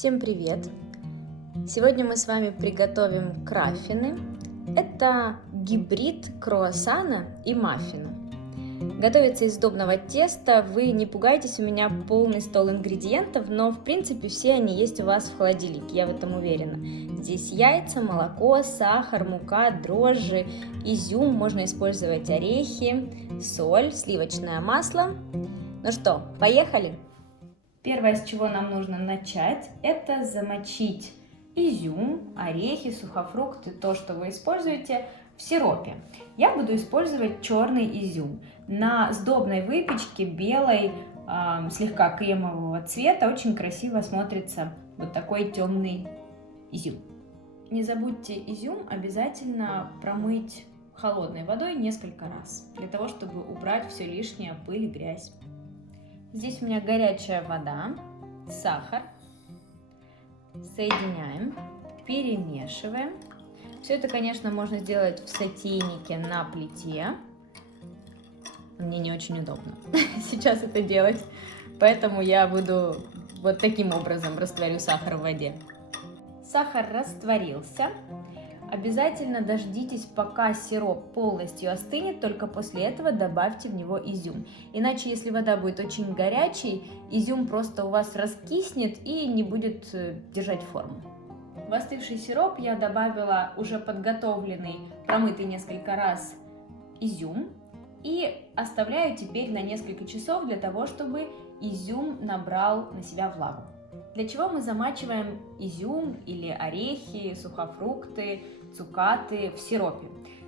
Всем привет! Сегодня мы с вами приготовим краффины. Это гибрид круассана и маффина. Готовится из сдобного теста. Вы не пугайтесь, у меня полный стол ингредиентов, но в принципе все они есть у вас в холодильнике, я в этом уверена. Здесь яйца, молоко, сахар, мука, дрожжи, изюм, можно использовать орехи, соль, сливочное масло. Ну что, поехали! Первое, с чего нам нужно начать, это замочить изюм, орехи, сухофрукты, то, что вы используете в сиропе. Я буду использовать черный изюм. На сдобной выпечке белой, слегка кремового цвета, очень красиво смотрится вот такой темный изюм. Не забудьте изюм обязательно промыть холодной водой несколько раз, для того, чтобы убрать все лишнее, пыль и грязь. Здесь у меня горячая вода, сахар, соединяем, перемешиваем. Все это, конечно, можно сделать в сотейнике на плите. Мне не очень удобно сейчас это делать, поэтому я буду вот таким образом растворю сахар в воде. Сахар растворился. Обязательно дождитесь, пока сироп полностью остынет, только после этого добавьте в него изюм. Иначе, если вода будет очень горячей, изюм просто у вас раскиснет и не будет держать форму. В остывший сироп я добавила уже подготовленный, промытый несколько раз изюм и оставляю теперь на несколько часов для того, чтобы изюм набрал на себя влагу. Для чего мы замачиваем изюм или орехи, сухофрукты, цукаты в сиропе?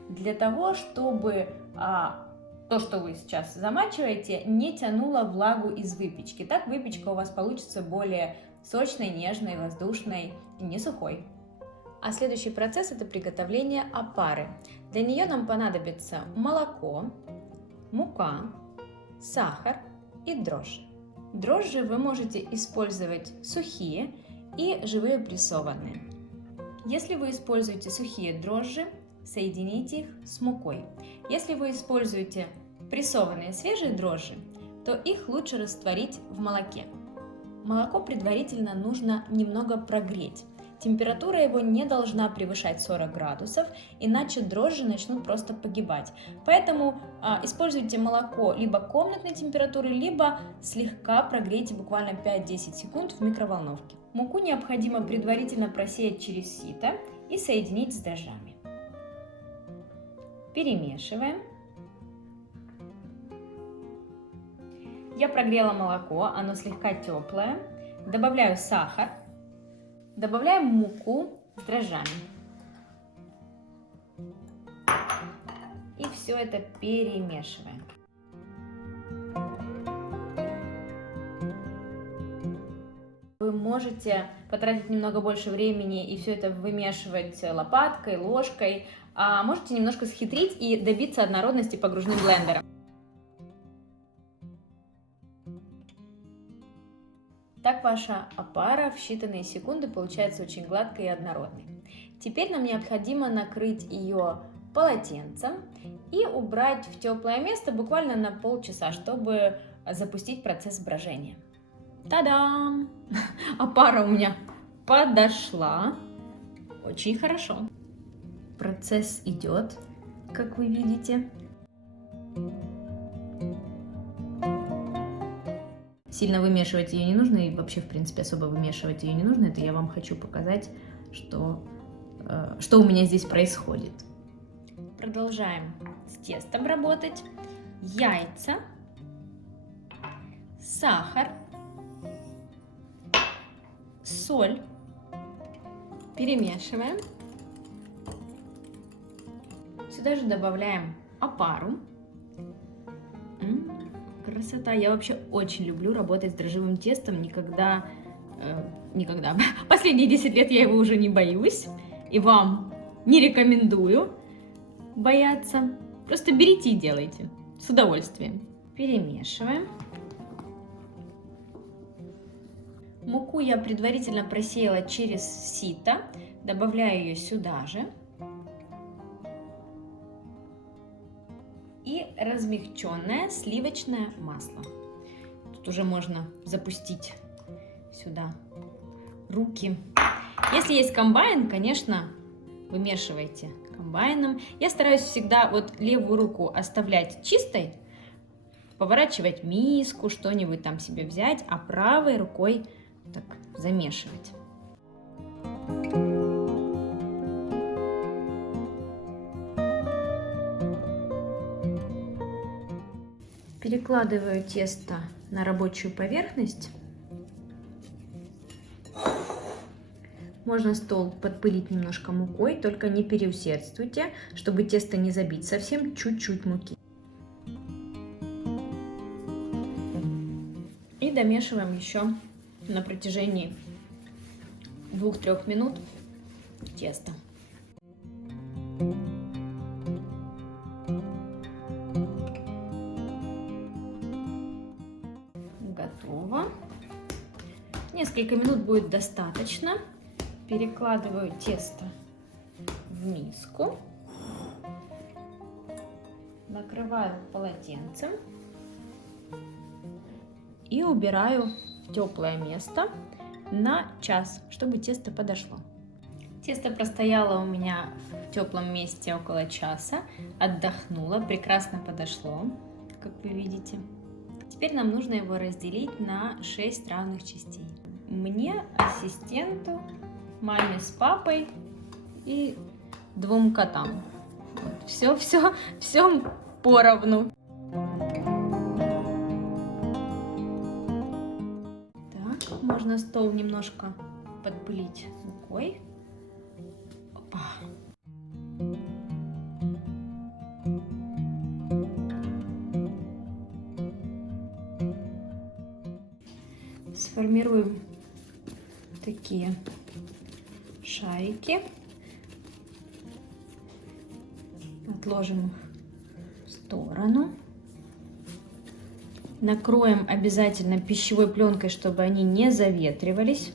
Для того, чтобы то, что вы сейчас замачиваете, не тянуло влагу из выпечки. Так выпечка у вас получится более сочной, нежной, воздушной и не сухой. А следующий процесс – это приготовление оппары. Для нее нам понадобится молоко, мука, сахар и дрожжи. Дрожжи вы можете использовать сухие и живые прессованные. Если вы используете сухие дрожжи, соедините их с мукой. Если вы используете прессованные свежие дрожжи, то их лучше растворить в молоке. Молоко предварительно нужно немного прогреть. Температура его не должна превышать 40 градусов, иначе дрожжи начнут просто погибать. Поэтому используйте молоко либо комнатной температуры, либо слегка прогрейте буквально 5-10 секунд в микроволновке. Муку необходимо предварительно просеять через сито и соединить с дрожжами. Перемешиваем. Я прогрела молоко, оно слегка теплое. Добавляю сахар. Добавляем муку с дрожжами. И все это перемешиваем. Вы можете потратить немного больше времени и все это вымешивать лопаткой, ложкой, а можете немножко схитрить и добиться однородности погружным блендером. Так ваша оппара в считанные секунды получается очень гладкой и однородной. Теперь нам необходимо накрыть ее полотенцем и убрать в теплое место буквально на полчаса, чтобы запустить процесс брожения. Та-дам! Оппара у меня подошла. Очень хорошо. Процесс идет, как вы видите. Сильно вымешивать ее не нужно, и вообще, в принципе, особо вымешивать ее не нужно. Это я вам хочу показать, что у меня здесь происходит. Продолжаем с тестом работать. Яйца, сахар, соль. Перемешиваем. Сюда же добавляем оппару. Красота! Я вообще очень люблю работать с дрожжевым тестом. Никогда. Последние 10 лет я его уже не боюсь. И вам не рекомендую бояться. Просто берите и делайте. С удовольствием. Перемешиваем. Муку я предварительно просеяла через сито. Добавляю ее сюда же. И размягченное сливочное масло. Тут уже можно запустить сюда руки. Если есть комбайн, конечно, вымешивайте комбайном. Я стараюсь всегда вот левую руку оставлять чистой, поворачивать миску, что-нибудь там себе взять, а правой рукой так замешивать. Перекладываю тесто на рабочую поверхность. Можно стол подпылить немножко мукой, только не переусердствуйте, чтобы тесто не забить, совсем чуть-чуть муки. И домешиваем еще на протяжении 2-3 минут тесто. Готово. Несколько минут будет достаточно. Перекладываю тесто в миску, накрываю полотенцем и убираю в теплое место на час, чтобы тесто подошло. Тесто простояло у меня в теплом месте около часа, отдохнуло, прекрасно подошло, как вы видите. Теперь нам нужно его разделить на 6 равных частей. Мне, ассистенту, маме с папой и 2 котам. Вот. Все поровну. Так, можно стол немножко подпылить мукой. Опа. Сформируем такие шарики, отложим их в сторону, накроем обязательно пищевой пленкой, чтобы они не заветривались,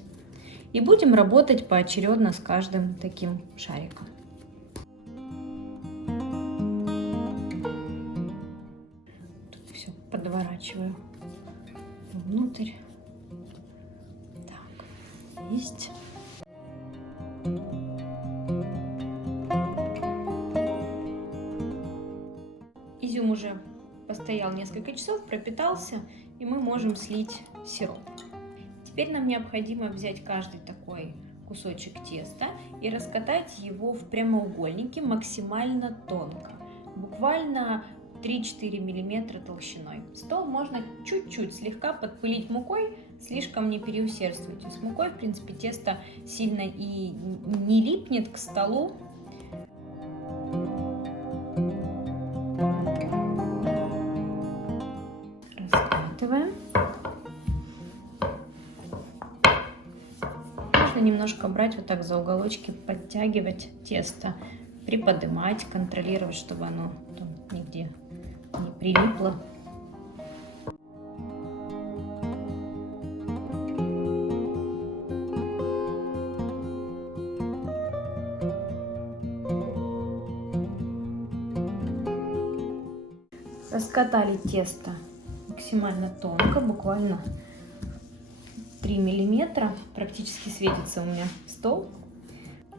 и будем работать поочередно с каждым таким шариком. Тут все подворачиваю внутрь. Так, есть. Изюм уже постоял несколько часов, пропитался, и мы можем слить сироп. Теперь нам необходимо взять каждый такой кусочек теста и раскатать его в прямоугольники максимально тонко, буквально 3-4 мм толщиной. Стол можно чуть-чуть слегка подпылить мукой, слишком не переусердствуйте. С мукой, в принципе, тесто сильно и не липнет к столу. Раскатываем. Можно немножко брать вот так за уголочки, подтягивать тесто, приподнимать, контролировать, чтобы оно там нигде не прилипло. Раскатали тесто максимально тонко, буквально 3 мм, практически светится у меня стол.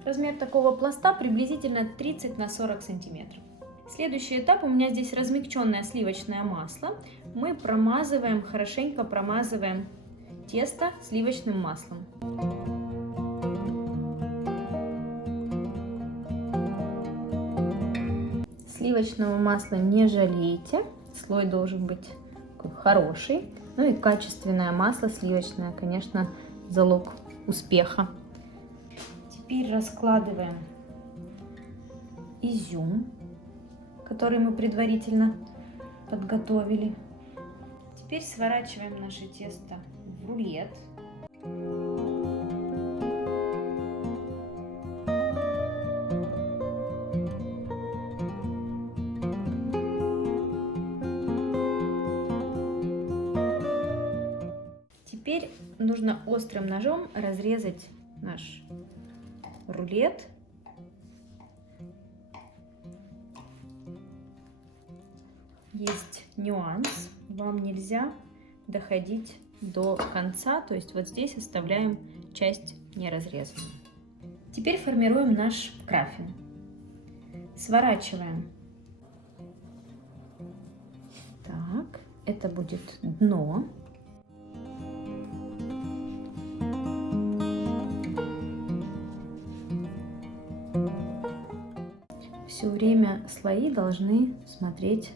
Размер такого пласта приблизительно 30 на 40 сантиметров. Следующий этап, у меня здесь размягченное сливочное масло. Мы промазываем, хорошенько промазываем тесто сливочным маслом. Сливочного масла не жалейте, слой должен быть хороший. Ну и качественное масло сливочное, конечно, залог успеха. Теперь раскладываем изюм, который мы предварительно подготовили. Теперь сворачиваем наше тесто в рулет. Теперь нужно острым ножом разрезать наш рулет. Есть нюанс, вам нельзя доходить до конца, то есть вот здесь оставляем часть не разрезана. Теперь формируем наш краффин. Сворачиваем. Так, это будет дно. Все время слои должны смотреть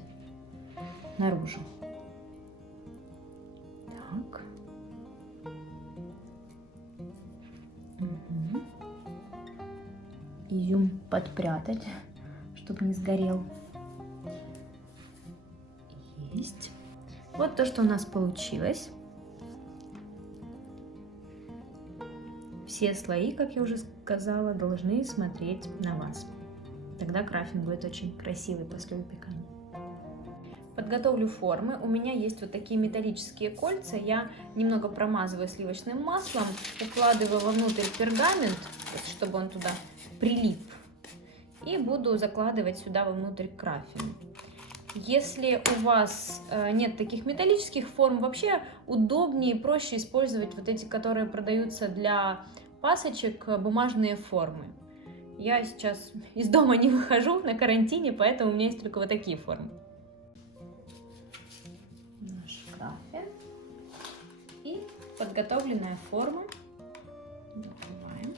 наружу. Так. Угу. Изюм подпрятать, чтобы не сгорел. Есть. Вот то, что у нас получилось. Все слои, как я уже сказала, должны смотреть на вас. Тогда краффин будет очень красивый после выпекания. Подготовлю формы. У меня есть вот такие металлические кольца. Я немного промазываю сливочным маслом, укладываю вовнутрь пергамент, чтобы он туда прилип. И буду закладывать сюда вовнутрь краффин. Если у вас нет таких металлических форм, вообще удобнее и проще использовать вот эти, которые продаются для пасочек, бумажные формы. Я сейчас из дома не выхожу на карантине, поэтому у меня есть только вот такие формы. Наш краффин и подготовленная форма. Накрываем.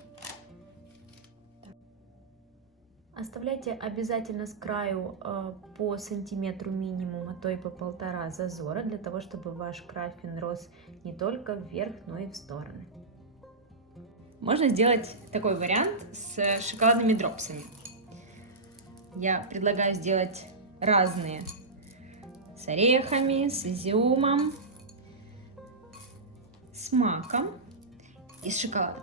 Оставляйте обязательно с краю по сантиметру минимум, а то и по 1,5 зазора, для того, чтобы ваш краффин рос не только вверх, но и в стороны. Можно сделать такой вариант с шоколадными дропсами. Я предлагаю сделать разные. С орехами, с изюмом, с маком и с шоколадом.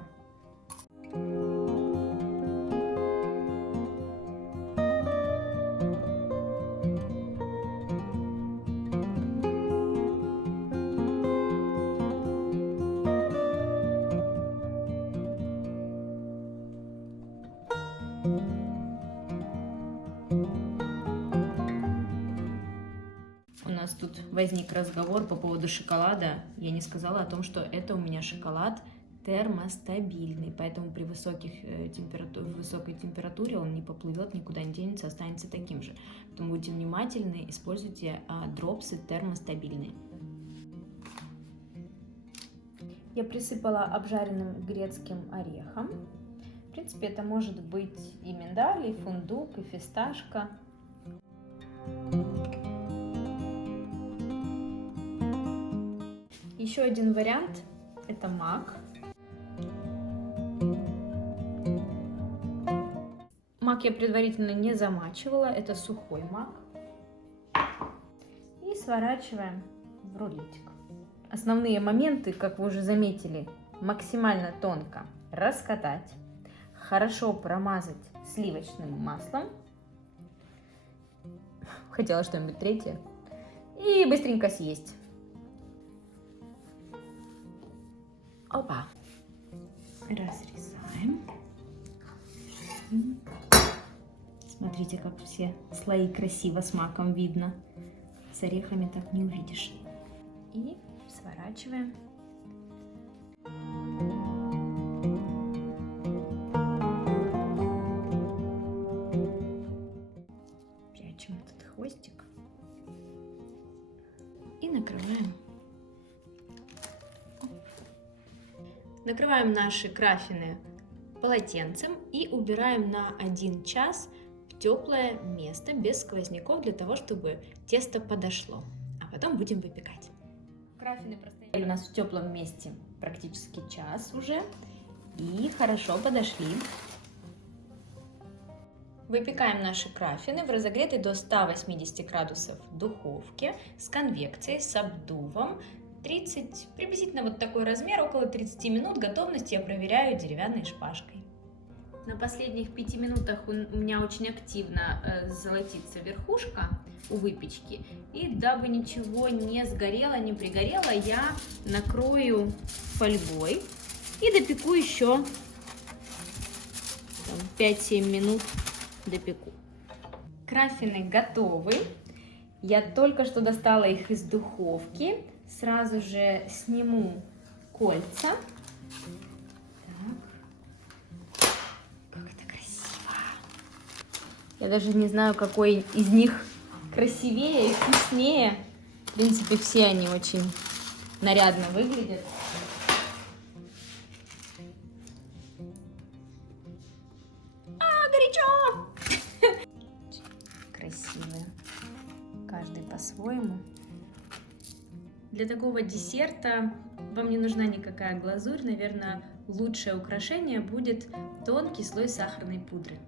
У нас тут возник разговор по поводу шоколада. Я не сказала о том, что это у меня шоколад термостабильный, поэтому при высокой температуре он не поплывет, никуда не денется, останется таким же. Поэтому будьте внимательны, используйте дропсы термостабильные. Я присыпала обжаренным грецким орехом. В принципе, это может быть и миндаль, и фундук, и фисташка. Еще один вариант – это мак. Мак я предварительно не замачивала, это сухой мак. И сворачиваем в рулетик. Основные моменты, как вы уже заметили, максимально тонко раскатать, хорошо промазать сливочным маслом. Хотела что-нибудь третье. И быстренько съесть. Опа. Разрезаем. Смотрите, как все слои красиво с маком видно. С орехами так не увидишь. И сворачиваем. Прячем этот хвостик. И накрываем. Накрываем наши краффины полотенцем и убираем на 1 час в теплое место без сквозняков, для того, чтобы тесто подошло. А потом будем выпекать. Краффины простояли у нас в теплом месте практически час уже и хорошо подошли. Выпекаем наши краффины в разогретой до 180 градусов духовке с конвекцией, с обдувом. 30, приблизительно вот такой размер, около 30 минут. Готовность я проверяю деревянной шпажкой. На последних 5 минутах у меня очень активно золотится верхушка у выпечки. И дабы ничего не сгорело, не пригорело, я накрою фольгой и допеку еще 5-7 минут допеку. Краффины готовы. Я только что достала их из духовки. Сразу же сниму кольца Я даже не знаю, какой из них красивее и вкуснее. В принципе, все они очень нарядно выглядят. Горячо! Красивые. Каждый по-своему. Для такого десерта вам не нужна никакая глазурь. Наверное, лучшее украшение будет тонкий слой сахарной пудры.